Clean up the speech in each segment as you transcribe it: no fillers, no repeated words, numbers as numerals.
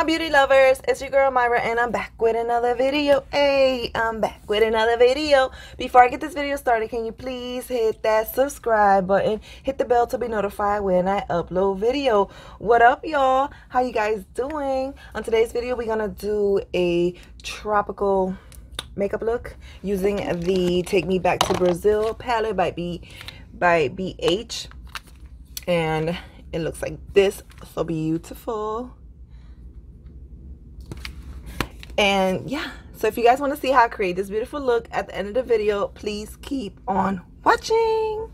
my beauty lovers, it's your girl Myra, and I'm back with another video. Hey, I'm back with another video. Before I get this video started, can you please hit that subscribe button, hit the bell to be notified when I upload video. What up, y'all? How you guys doing? On today's video, we're gonna do a tropical makeup look using the Take Me Back to Brazil palette by BH, and it looks like this. So beautiful. And yeah, so if you guys want to see how I create this beautiful look at the end of the video, please keep on watching.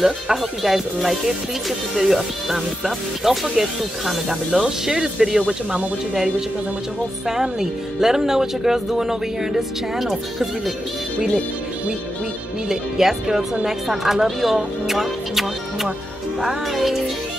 look. I hope you guys like it. Please give this video a thumbs up. Don't forget to comment down below. Share this video with your mama, with your daddy, with your cousin, with your whole family. Let them know what your girl's doing over here in this channel, because we lit. We lit. Yes, girl. Till next time, I love you all. Mwah, mwah, mwah. Bye.